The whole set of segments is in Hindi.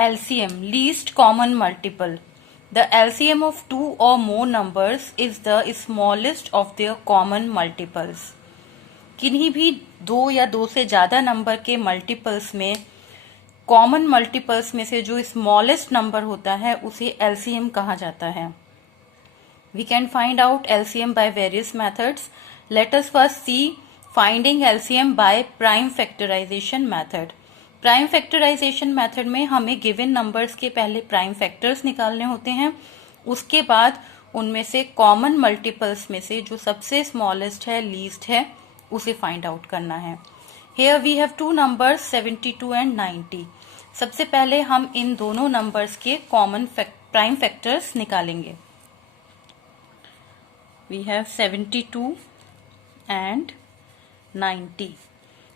LCM, least common multiple. The LCM of two or more numbers is the smallest of their common multiples. किन्हीं भी दो या दो से ज्यादा नंबर के मल्टीपल्स में कॉमन मल्टीपल्स में से जो स्मॉलेस्ट नंबर होता है उसे LCM कहा जाता है. We can find out LCM by various methods. Let us first see finding LCM by prime factorization method. Prime factorization method में हमें गिवन नंबर्स के पहले प्राइम फैक्टर्स निकालने होते हैं. उसके बाद उनमें से कॉमन मल्टीपल्स में से जो सबसे स्मॉलेस्ट है, लीस्ट है, उसे फाइंड आउट करना है. Here we have two numbers 72 and 90. सबसे पहले हम इन दोनों नंबर्स के कॉमन प्राइम फैक्टर्स निकालेंगे. We have 72 and 90.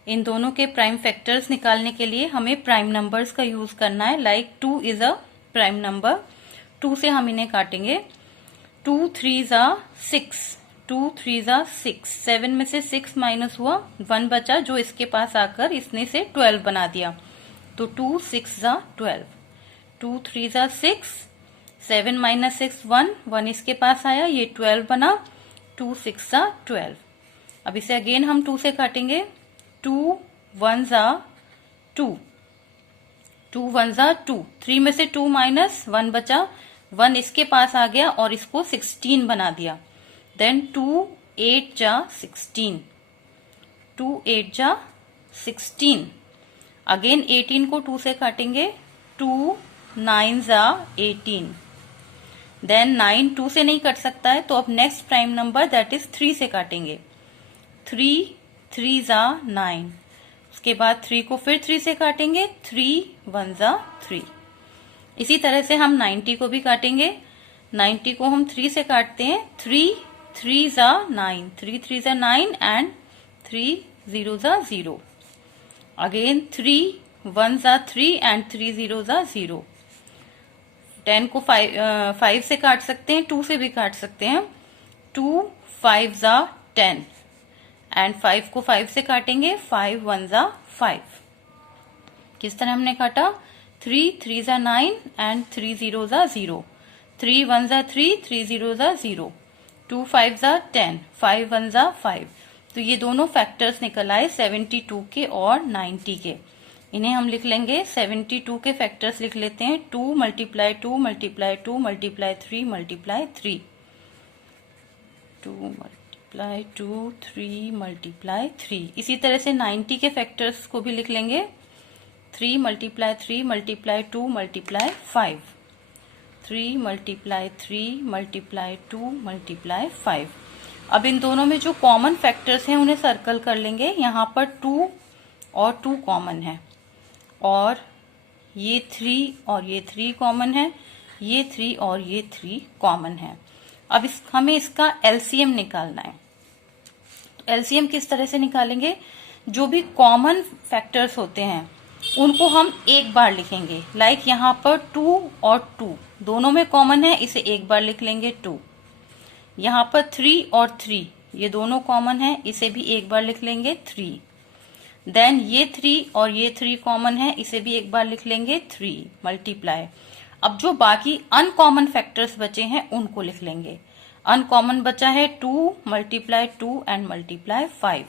इन दोनों के प्राइम फैक्टर्स निकालने के लिए हमें प्राइम नंबर्स का यूज करना है. Like 2 is a prime number. 2 से हम इन्हें काटेंगे. 2 3 जा 6. 2 3 जा 6. 7 में से 6 माइनस हुआ, 1 बचा जो इसके पास आकर इसने से 12 बना दिया. तो 2 6 जा 12. 2 3 जा 6. 7 माइनस 6 1. 1 इसके पास आया, ये 12 बना. 2 6 जा 12. अब इसे अगेन हम 2 से काटेंगे. 2 1 जा 2. 2 1 जा 2. 3 में से 2 माइनस 1 बचा, 1 इसके पास आ गया और इसको 16 बना दिया. देन 2 8 जा 16. 2 8 जा 16. अगेन 18 को 2 से काटेंगे. 2 9 जा 18. देन 9 2 से नहीं कट सकता है, तो अब next prime number that is 3 से काटेंगे. 3 3 जा 9. उसके बाद 3 को फिर 3 से काटेंगे. 3 1 जा 3. इसी तरह से हम 90 को भी काटेंगे. 90 को हम 3 से काटते हैं. 3 3 जा 9. 3 3 जा 9 एंड 3 0 जा 0. अगेन 3 1 जा 3 एंड 3 0 जा 0. 10 को 5 से काट सकते हैं, 2 से भी काट सकते हैं. 2 5 जा 10 एंड 5 को 5 से काटेंगे. 5 1 जा 5. किस तरह हमने काटा? 3 3 जा 9 एंड 3 0 जा 0. 3 1 जा 3, 3 0 जा 0. 2 5 जा 10, 5 1 जा 5. तो ये दोनों फैक्टर्स निकल आए 72 के और 90 के. इन्हें हम लिख लेंगे. 72 के फैक्टर्स लिख लेते हैं. 2 multiply 2 multiply 2 multiply 3 multiply 3. 2 multiply 2 3 multiply 3. इसी तरह से 90 के फैक्टर्स को भी लिख लेंगे. 3 multiply 3 multiply 2 multiply 5. 3 multiply 3 multiply 2 multiply 5. अब इन दोनों में जो कॉमन फैक्टर्स हैं उन्हें सर्कल कर लेंगे. यहाँ पर 2 और 2 कॉमन है और ये 3 और ये 3 कॉमन है. ये 3 और ये 3 कॉमन है. अब हमें इसका एलसीएम निकालना है. तो एलसीएम किस तरह से निकालेंगे? जो भी कॉमन फैक्टर्स होते हैं उनको हम एक बार लिखेंगे. लाइक यहाँ पर 2 और 2 दोनों में कॉमन है, इसे एक बार लिख लेंगे 2. यहाँ पर 3 और 3 ये दोनों कॉमन है, इसे भी एक बार लिख लेंगे 3. देन ये 3 और ये 3 कॉमन है, इसे भी एक बार लिख लेंगे 3 मल्टीप्लाई. अब जो बाकी अनकॉमन फैक्टर्स बचे हैं उनको लिख लेंगे. अनकॉमन बचा है 2 multiply 2 and multiply 5.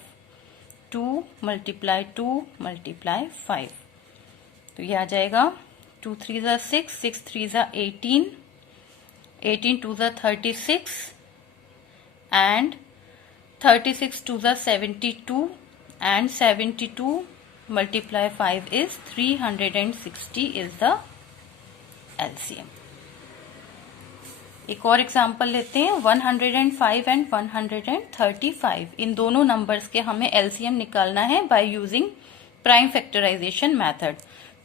2 multiply 2 multiply 5. तो ये आ जाएगा 2 3 जा 6, 6 3 जा 18, 18 2 जा 36 एंड 36 2 जा 72 and 72 multiply 5 is 360 is the LCM. एक और एग्जांपल लेते हैं. 105 एंड 135. इन दोनों नंबर्स के हमें LCM निकालना है by using prime factorization method.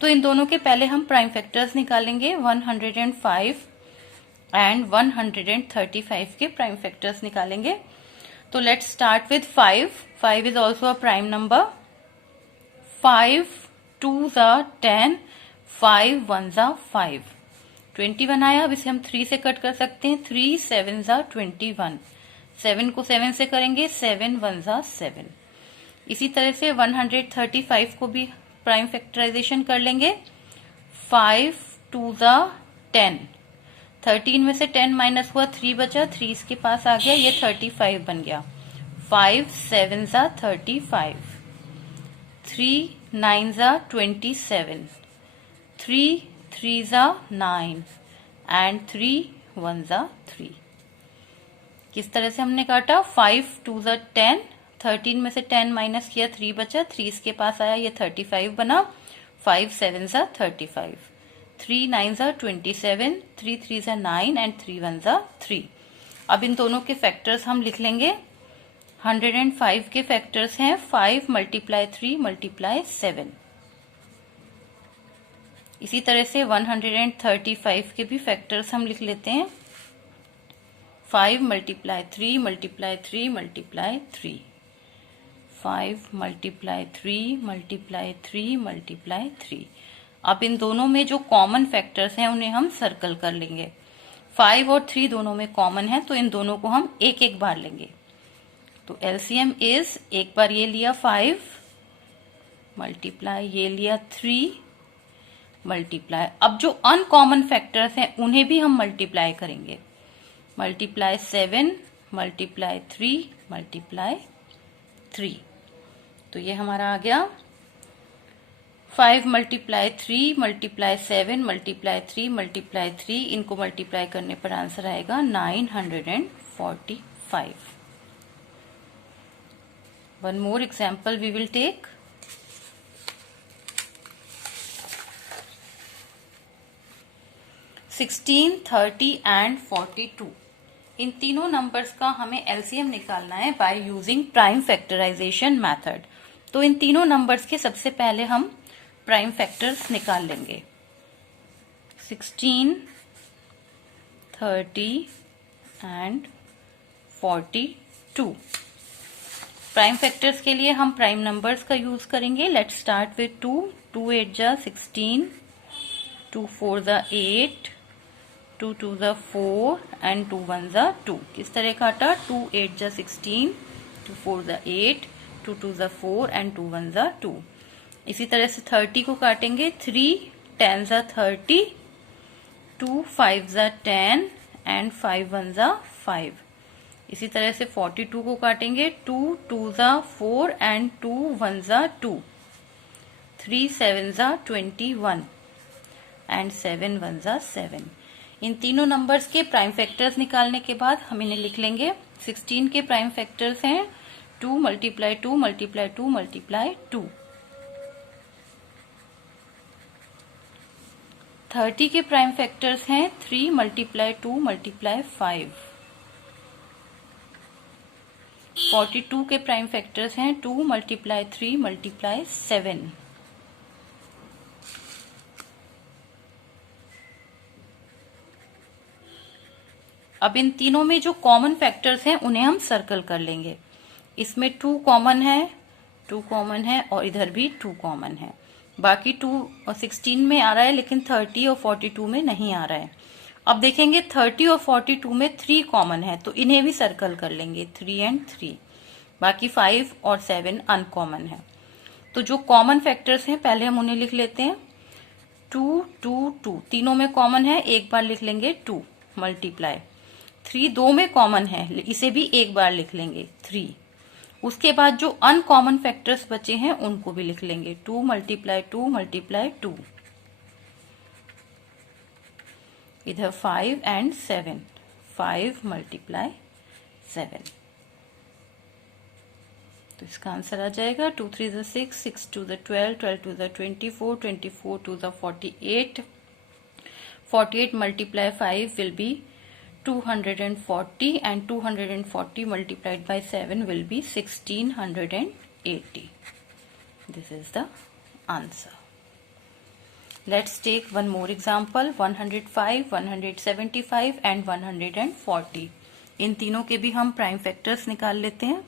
तो इन दोनों के पहले हम प्राइम फैक्टर्स निकालेंगे. 105 एंड 135 के प्राइम फैक्टर्स निकालेंगे. तो let's start with 5. 5 is also a prime number. 5 2s are 10, 5 1s are 5. 21 आया. अब इसे हम 3 से कट कर सकते हैं. 3 7s are 21. 7 को 7 से करेंगे. 7 1s are 7. इसी तरह से 135 को भी प्राइम फैक्टराइजेशन कर लेंगे. 5 2 ज़ा 10, 13 में से 10 माइनस हुआ 3 बचा, 3 इसके पास आ गया, ये 35 बन गया। 5 7 ज़ा 35, 3 9 ज़ा 27, 3 3 ज़ा 9 एंड 3 1 ज़ा 3। किस तरह से हमने काटा? 5 2 ज़ा 10, 13 में से 10 माइनस किया, 3 बचा, 3 इसके पास आया, ये 35 बना। 5 7 ज़ा 35, 3 9 ज़ा 27, 3 3 ज़ा 9 एंड 3 1 ज़ा 3। अब इन दोनों के फैक्टर्स हम लिख लेंगे। 105 के फैक्टर्स हैं 5 मल्टीप्लाई 3 मल्टीप्लाई 7। इसी तरह से 135 के भी फैक्टर्स हम लिख लेते हैं। 5 multiply 3 multiply 3 multiply 3, 5 multiply 3 multiply 3 multiply 3। अब इन दोनों में जो कॉमन फैक्टर्स हैं उन्हें हम सर्कल कर लेंगे। 5 और 3 दोनों में कॉमन है, तो इन दोनों को हम एक एक बार लेंगे। तो एलसीएम इज, एक बार ये लिया 5 मल्टीप्लाई ये लिया 3 मल्टीप्लाई, अब जो अनकॉमन फैक्टर्स हैं उन्हें भी हम मल्टीप्लाई करेंगे। मल्टीप्लाई 7 मल्टीप्लाई 3 मल्टीप्लाई 3, तो ये हमारा आ गया 5 मल्टीप्लाई 3 मल्टीप्लाई 7 मल्टीप्लाई 3 मल्टीप्लाई 3, इनको मल्टीप्लाई करने पर आंसर आएगा 945। One more example we will take. 16 30 and 42, इन तीनों नंबर्स का हमें एलसीएम निकालना है by using prime factorization method. तो इन तीनों नंबर्स के सबसे पहले हम प्राइम फैक्टर्स निकाल लेंगे। 16 30 एंड 42। प्राइम फैक्टर्स के लिए हम प्राइम नंबर्स का यूज करेंगे। लेट्स स्टार्ट विथ 2, 2 8 जा 16, 2 4 जा 8, 2 2 जा 4 एंड 2 1 जा 2। किस तरह काटा? 2 8 जा 16, 2 4 जा 8, 2 2 जा 4 एंड 2 1 जा 2। इसी तरह से 30 को काटेंगे। 3 10 जा 30, 2 5 जा 10 एंड 5 1 जा 5। इसी तरह से 42 को काटेंगे। 2 2 जा 4 एंड 2 1 जा 2, 3 7 जा 21 एंड 7 1 जा 7। इन तीनों नंबर्स के प्राइम फैक्टर्स निकालने के बाद हम इन्हें लिख लेंगे। 16 के प्राइम फैक्टर्स हैं 2 मल्टीप्लाई 2 मल्टीप्लाई 2 मल्टीप्लाई 2। 30 के प्राइम फैक्टर्स हैं 3 मल्टीप्लाई 2 मल्टीप्लाई 5। 42 के प्राइम फैक्टर्स हैं 2 मल्टीप्लाई 3 मल्टीप्लाई 7। अब इन तीनों में जो कॉमन फैक्टर्स हैं उन्हें हम सर्कल कर लेंगे। इसमें 2 कॉमन है, 2 कॉमन है और इधर भी 2 कॉमन है। बाकी 2 और 16 में आ रहा है लेकिन 30 और 42 में नहीं आ रहा है। अब देखेंगे 30 और 42 में 3 कॉमन है, तो इन्हें भी सर्कल कर लेंगे 3 एंड 3। बाकी 5 और 7 अनकॉमन है। तो जो कॉमन फैक्टर्स हैं पहले हम उन्हें लिख लेते हैं। 2 2 2 तीनों में कॉमन है, एक बार लिख लेंगे 2 मल्टीप्लाई। 3 2 में कॉमन है, इसे भी एक बार लिख लेंगे 3। उसके बाद जो अनकॉमन फैक्टर्स बचे हैं उनको भी लिख लेंगे 2 मल्टीप्लाई 2 मल्टीप्लाई 2। इधर 5 एंड 7, 5 मल्टीप्लाई 7। तो इसका आंसर आ जाएगा 2 3 ज़ा 6, 6 2 ज़ा 12, 12 2 ज़ा 24, 24 2 ज़ा 48, 48 multiply 5 will be 240 and 240 multiplied by 7 will be 1680. This is the answer. Let's take one more example. 105, 175 and 140. इन तीनों के भी हम प्राइम फैक्टर्स निकाल लेते हैं।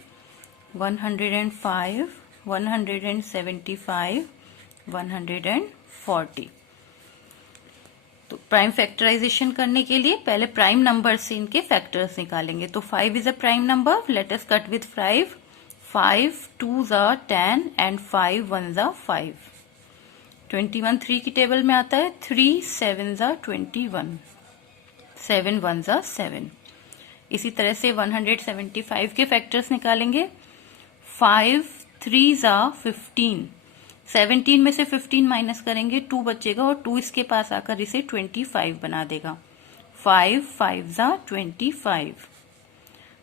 105, 175, 140। तो प्राइम फैक्टराइजेशन करने के लिए पहले प्राइम नंबर से इनके फैक्टर्स निकालेंगे। तो 5 is a prime number, let us cut with 5। 5 2 ज़ा 10 एंड 5 1 ज़ा 5। 21 3 की टेबल में आता है। 3 7 ज़ा 21, 7 1 ज़ा 7। इसी तरह से 175 के फैक्टर्स निकालेंगे। 5 3 ज़ा 15, 17 में से 15 माइनस करेंगे, 2 बचेगा और 2 इसके पास आकर इसे 25 बना देगा। 5 5 ज़ा 25,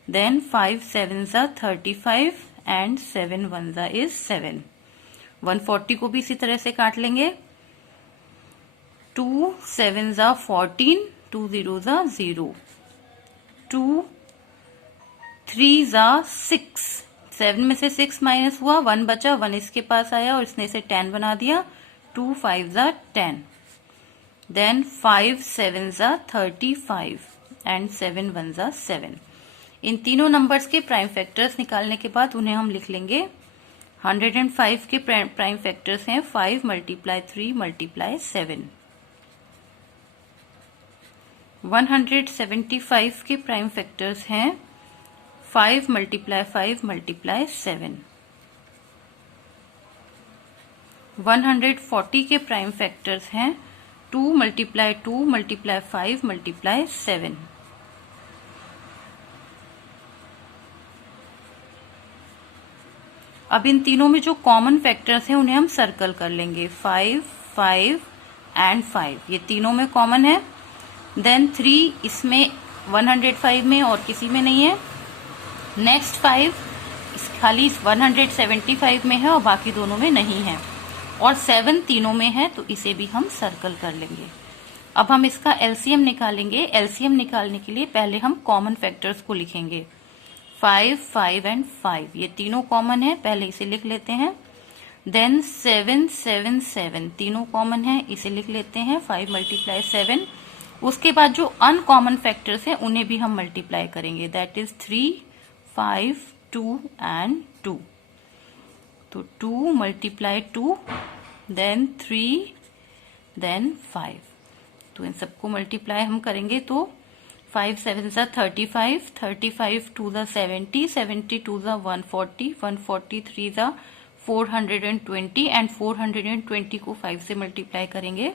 देन 5 7 ज़ा 35 एंड 7 1 ज़ा इज 7। 140 को भी इसी तरह से काट लेंगे। 2 7 ज़ा 14, 2 0 ज़ा 0, 2 3 ज़ा 6, 7 में से 6 माइनस हुआ, 1 बचा, 1 इसके पास आया और इसने इसे 10 बना दिया। 2 5 ज़ा 10, देन 5 7 ज़ा 35 एंड 7 1 ज़ा 7। इन तीनों नंबर्स के प्राइम फैक्टर्स निकालने के बाद उन्हें हम लिख लेंगे। 105 के प्राइम फैक्टर्स हैं 5 × 3 × 7। 175 के प्राइम फैक्टर्स हैं 5 × 5 × 7। 140 के प्राइम फैक्टर्स हैं 2 × 2 × 5 × 7। अब इन तीनों में जो कॉमन फैक्टर्स हैं उन्हें हम सर्कल कर लेंगे। 5 5 एंड 5 ये तीनों में कॉमन है। देन 3 इसमें 105 में और किसी में नहीं है। नेक्स्ट 5 खाली 175 में है और बाकी दोनों में नहीं है। और 7 तीनों में है तो इसे भी हम सर्कल कर लेंगे। अब हम इसका एलसीएम निकालेंगे। एलसीएम निकालने के लिए पहले हम कॉमन फैक्टर्स को लिखेंगे। 5 5 एंड 5 ये तीनों कॉमन है, पहले इसे लिख लेते हैं। देन 7 7 7 तीनों कॉमन है, इसे लिख लेते हैं। 5 × 7। उसके बाद जो अनकॉमन फैक्टर्स हैं उन्हें भी हम मल्टीप्लाई करेंगे। That is 3 5 2 and 2। तो 2 × 2 देन 3 देन 5। तो इन सबको मल्टीप्लाई हम करेंगे तो 5 7 ज़ा 35, 35 2 ज़ा 70, 72 ज़ा 140, 143 ज़ा 420 एंड 420 को 5 से मल्टीप्लाई करेंगे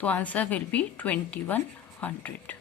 तो आंसर विल बी 2100।